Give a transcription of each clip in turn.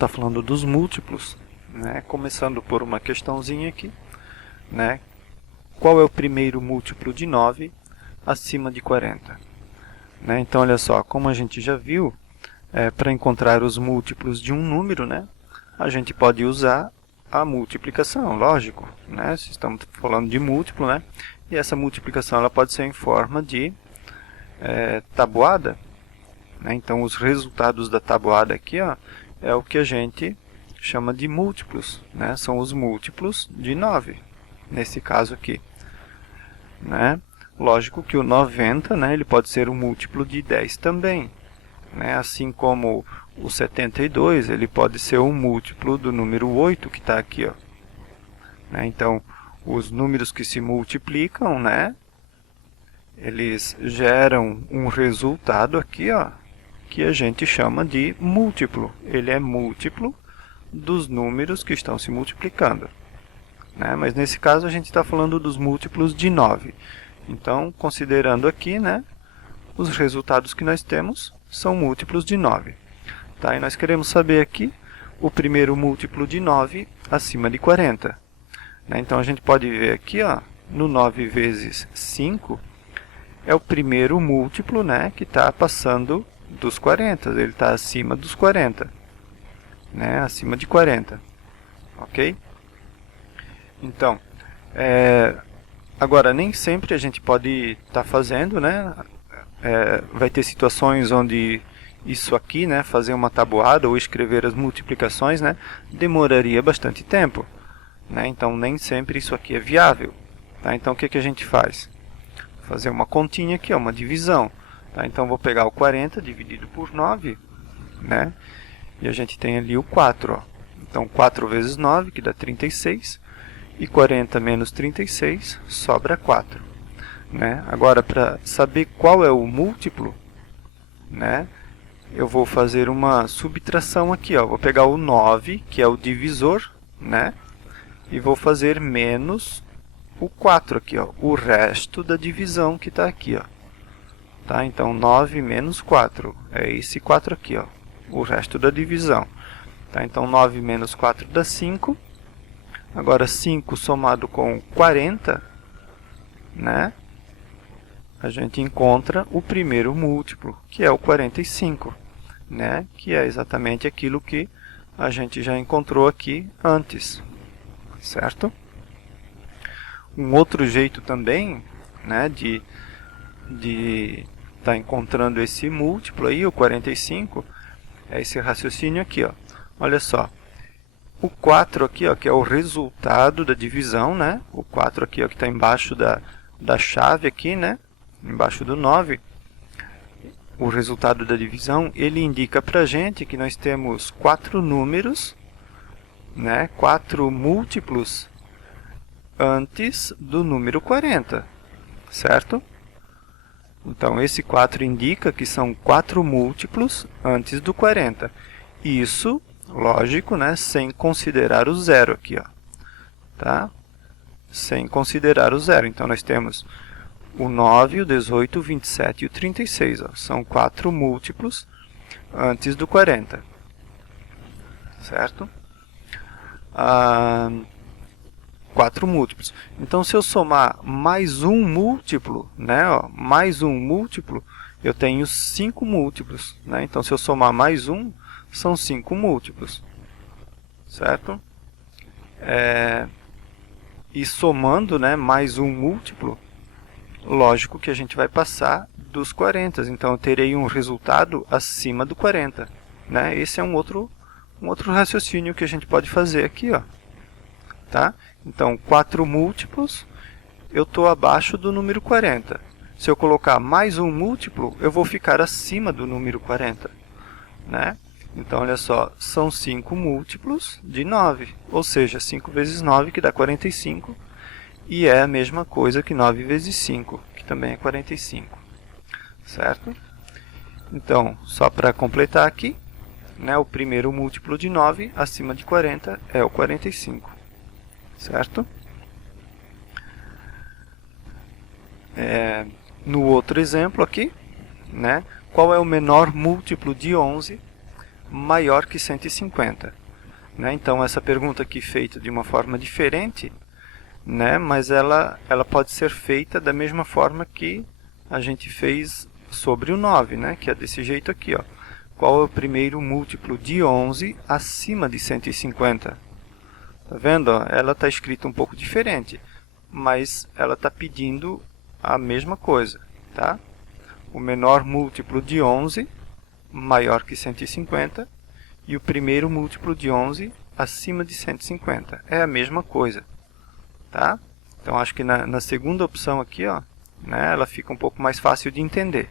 está falando dos múltiplos, né? Começando por uma questãozinha aqui, né? Qual é o primeiro múltiplo de 9 acima de 40? Né? Então, olha só, como a gente já viu, para encontrar os múltiplos de um número, né, a gente pode usar a multiplicação, lógico, né? Se estamos falando de múltiplo, né? E essa multiplicação ela pode ser em forma de tabuada, né? Então, os resultados da tabuada aqui, ó, é o que a gente chama de múltiplos, né? São os múltiplos de 9, nesse caso aqui, né? Lógico que o 90, né, ele pode ser um múltiplo de 10 também, né? Assim como o 72, ele pode ser um múltiplo do número 8 que está aqui, ó. Né? Então, os números que se multiplicam, né, eles geram um resultado aqui, ó, que a gente chama de múltiplo. Ele é múltiplo dos números que estão se multiplicando, né? Mas nesse caso a gente está falando dos múltiplos de 9. Então, considerando aqui, né, os resultados que nós temos são múltiplos de 9. Tá? E nós queremos saber aqui o primeiro múltiplo de 9 acima de 40. Né? Então, a gente pode ver aqui, ó, no 9 vezes 5, é o primeiro múltiplo, né, que está passando dos 40. Ele está acima dos 40. Né? Acima de 40. Ok? Então, agora, nem sempre a gente pode estar fazendo, né? Vai ter situações onde isso aqui, né, fazer uma tabuada ou escrever as multiplicações, né, demoraria bastante tempo, né? Então, nem sempre isso aqui é viável. Tá? Então, o que a gente faz? Fazer uma continha aqui, ó, uma divisão. Tá? Então, vou pegar o 40 dividido por 9, né? E a gente tem ali o 4. Ó. Então, 4 vezes 9, que dá 36. E 40 menos 36, sobra 4. Né? Agora, para saber qual é o múltiplo, né, eu vou fazer uma subtração aqui. Ó. Vou pegar o 9, que é o divisor, né, e vou fazer menos o 4 aqui, ó, o resto da divisão que está aqui. Ó. Tá? Então, 9 menos 4 é esse 4 aqui, ó, o resto da divisão. Tá? Então, 9 menos 4 dá 5. Agora, 5 somado com 40, né, a gente encontra o primeiro múltiplo, que é o 45, né, que é exatamente aquilo que a gente já encontrou aqui antes, certo? Um outro jeito também, né, de estar encontrando esse múltiplo aí, o 45, é esse raciocínio aqui, ó. Olha só. O 4 aqui, ó, que é o resultado da divisão, né? O 4 aqui, ó, que está embaixo da chave aqui, né? Embaixo do 9. O resultado da divisão, ele indica para a gente que nós temos 4 números, né? 4 múltiplos antes do número 40, certo? Então, esse 4 indica que são 4 múltiplos antes do 40. Isso, lógico, né, sem considerar o zero aqui, ó. Tá? Sem considerar o zero. Então, nós temos o 9, o 18, o 27 e o 36. Ó. São 4 múltiplos antes do 40. Certo? 4 múltiplos. Então, se eu somar mais um múltiplo, né, ó, mais um múltiplo, eu tenho 5 múltiplos. Né? Então, se eu somar mais um, são 5 múltiplos. Certo? E somando, né, mais um múltiplo, lógico que a gente vai passar dos 40. Então, eu terei um resultado acima do 40. Né? Esse é um outro raciocínio que a gente pode fazer aqui. Ó. Tá? Então, 4 múltiplos, eu estou abaixo do número 40. Se eu colocar mais um múltiplo, eu vou ficar acima do número 40. Né? Então, olha só, são 5 múltiplos de 9, ou seja, 5 vezes 9, que dá 45, e é a mesma coisa que 9 vezes 5, que também é 45, certo? Então, só para completar aqui, né, o primeiro múltiplo de 9 acima de 40 é o 45, certo? No outro exemplo aqui, né, qual é o menor múltiplo de 11 maior que 150. Né? Então, essa pergunta aqui feita de uma forma diferente, né? Mas ela pode ser feita da mesma forma que a gente fez sobre o 9, né? Que é desse jeito aqui, ó. Qual é o primeiro múltiplo de 11 acima de 150? Tá vendo? Ó? Ela está escrita um pouco diferente, mas ela está pedindo a mesma coisa, tá? O menor múltiplo de 11 maior que 150 e o primeiro múltiplo de 11 acima de 150. É a mesma coisa, tá? Então, acho que na segunda opção aqui, ó, né, ela fica um pouco mais fácil de entender.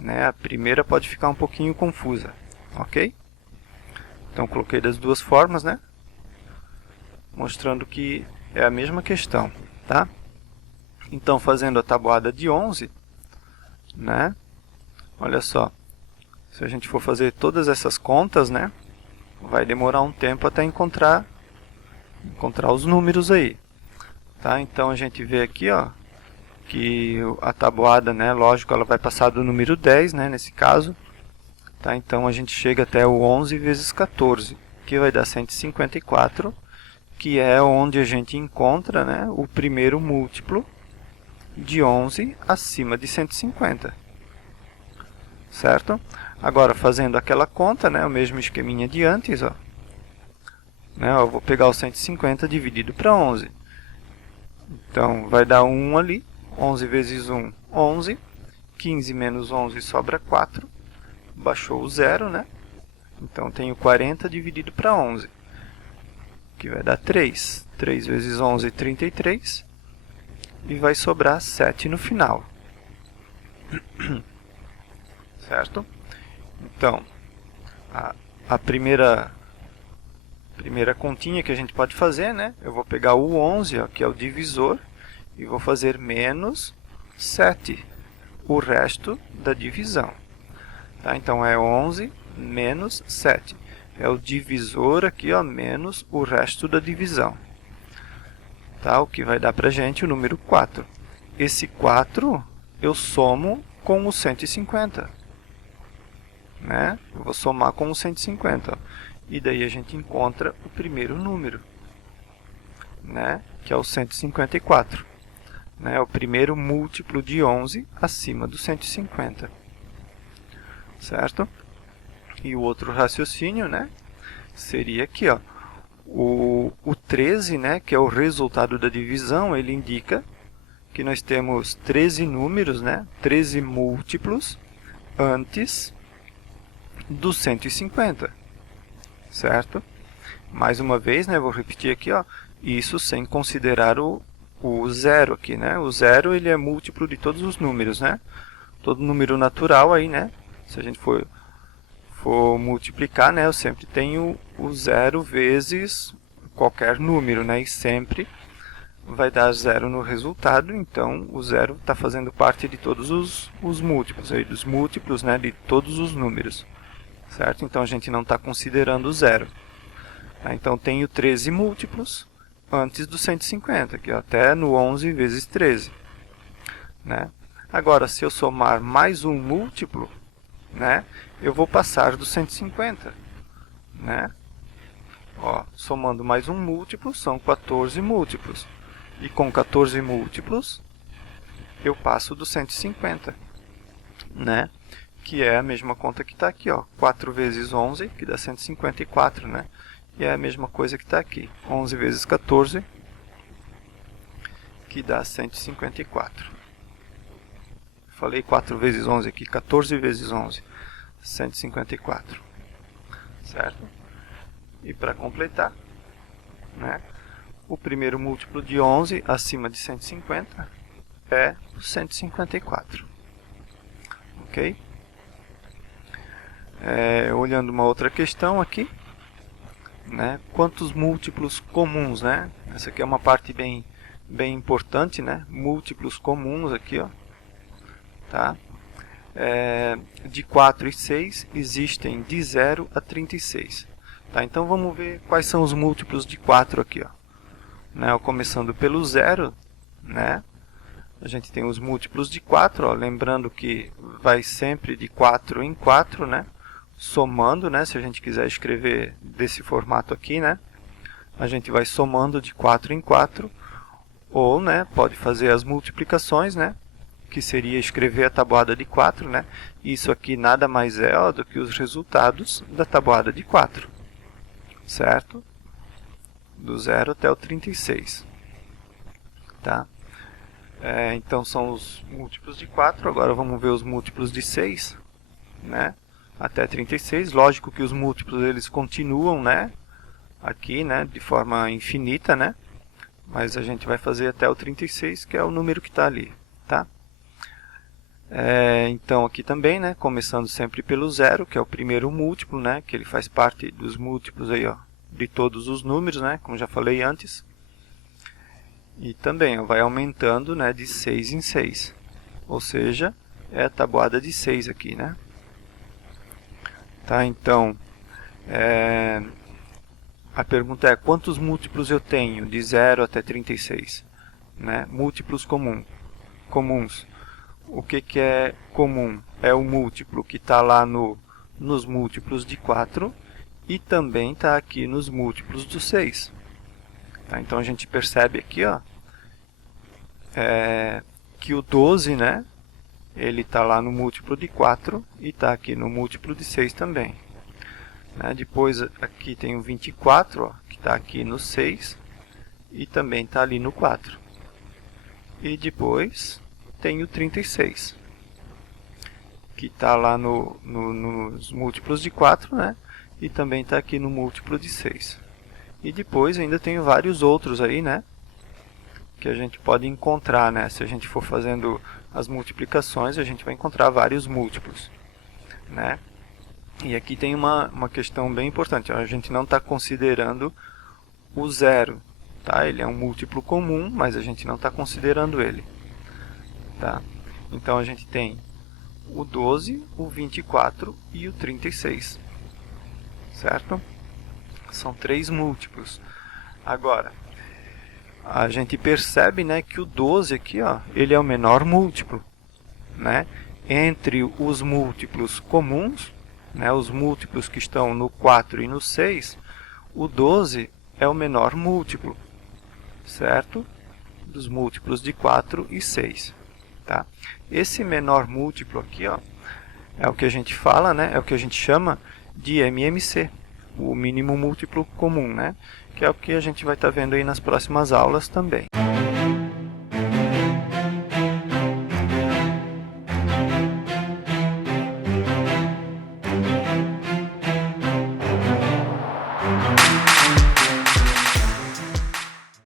Né? A primeira pode ficar um pouquinho confusa, ok? Então, coloquei das duas formas, né? Mostrando que é a mesma questão, tá? Então, fazendo a tabuada de 11, né? Olha só, se a gente for fazer todas essas contas, né? Vai demorar um tempo até encontrar os números aí, tá? Então, a gente vê aqui, ó, que a tabuada, né, lógico, ela vai passar do número 10, né, nesse caso. Tá? Então, a gente chega até o 11 vezes 14, que vai dar 154, que é onde a gente encontra, né, o primeiro múltiplo de 11 acima de 150. Certo? Agora, fazendo aquela conta, né, o mesmo esqueminha de antes, ó, né, eu vou pegar o 150 dividido para 11. Então, vai dar 1 ali. 11 vezes 1, 11. 15 menos 11 sobra 4. Baixou o 0, né? Então, tenho 40 dividido para 11, que vai dar 3. 3 vezes 11, 33. E vai sobrar 7 no final. Certo? Então, a primeira continha que a gente pode fazer, né? Eu vou pegar o 11, ó, que é o divisor, e vou fazer menos 7, o resto da divisão. Tá? Então, é 11 menos 7. É o divisor aqui, ó, menos o resto da divisão. Tá? O que vai dar para a gente o número 4. Esse 4 eu somo com o 150. Né? Eu vou somar com o 150. Ó. E daí a gente encontra o primeiro número, né? Que é o 154. Né? O primeiro múltiplo de 11 acima do 150. Certo? E o outro raciocínio, né, seria aqui, ó, o 13, né, que é o resultado da divisão, ele indica que nós temos 13 números, né, 13 múltiplos antes do 150. Certo? Mais uma vez, né, vou repetir aqui, ó, isso sem considerar o zero aqui, né? O zero, ele é múltiplo de todos os números, né? Todo número natural aí, né? Se a gente for multiplicar, né, eu sempre tenho o zero vezes qualquer número, né? E sempre vai dar zero no resultado, então o zero está fazendo parte de todos os múltiplos, aí, dos múltiplos, né, de todos os números. Certo? Então, a gente não está considerando o zero. Tá? Então, tenho 13 múltiplos antes do 150, que é até no 11 vezes 13. Né? Agora, se eu somar mais um múltiplo, né, eu vou passar do 150. Né? Ó, somando mais um múltiplo, são 14 múltiplos. E com 14 múltiplos, eu passo do 150. Né? Que é a mesma conta que está aqui, ó, 4 vezes 11, que dá 154, né? E é a mesma coisa que está aqui, 11 vezes 14, que dá 154. Falei 4 vezes 11 aqui, 14 vezes 11, 154. Certo? E para completar, né, o primeiro múltiplo de 11 acima de 150 é 154. Ok? Olhando uma outra questão aqui, né? Quantos múltiplos comuns, né? Essa aqui é uma parte bem importante, né? Múltiplos comuns aqui, ó, tá? De 4 e 6 existem de 0 a 36. Tá? Então, vamos ver quais são os múltiplos de 4 aqui, ó. Né? Começando pelo 0, né? A gente tem os múltiplos de 4, ó, lembrando que vai sempre de 4 em 4, né? somando, né? Se a gente quiser escrever desse formato aqui, né? A gente vai somando de 4 em 4, ou, né, pode fazer as multiplicações, né? Que seria escrever a tabuada de 4, né? Isso aqui nada mais é, ó, do que os resultados da tabuada de 4, certo? Do 0 até o 36, tá? Então são os múltiplos de 4, agora vamos ver os múltiplos de 6, né? Até 36, lógico que os múltiplos eles continuam, né? Aqui, né? De forma infinita, né? Mas a gente vai fazer até o 36, que é o número que está ali, tá? Então aqui também, né? Começando sempre pelo 0, que é o primeiro múltiplo, né? Que ele faz parte dos múltiplos aí, ó, de todos os números, né? Como já falei antes. E também ó, vai aumentando, né, de 6 em 6. Ou seja, é a tabuada de 6 aqui, né? Tá, então, a pergunta é, quantos múltiplos eu tenho de 0 até 36? Né? Múltiplos comuns. O que é comum? É o múltiplo que está lá nos múltiplos de 4 e também está aqui nos múltiplos do 6. Tá? Então, a gente percebe aqui, ó, que o 12, né, ele está lá no múltiplo de 4 e está aqui no múltiplo de 6 também. Depois, aqui tem o 24, ó, que está aqui no 6 e também está ali no 4. E depois tem o 36, que está lá nos múltiplos de 4, né, e também está aqui no múltiplo de 6. E depois ainda tem vários outros aí, né, que a gente pode encontrar, né, se a gente for fazendo as multiplicações, a gente vai encontrar vários múltiplos, né. E aqui tem uma questão bem importante, a gente não está considerando o 0, tá? Ele é um múltiplo comum, mas a gente não está considerando ele, tá? Então, a gente tem o 12, o 24 e o 36, certo? São 3 múltiplos. Agora, a gente percebe, né, que o 12 aqui, ó, ele é o menor múltiplo, né? Entre os múltiplos comuns, né, os múltiplos que estão no 4 e no 6, o 12 é o menor múltiplo, certo? Dos múltiplos de 4 e 6. Tá? Esse menor múltiplo aqui, ó, é o que a gente fala, né, é o que a gente chama de MMC, o mínimo múltiplo comum, né, que é o que a gente vai estar vendo aí nas próximas aulas também.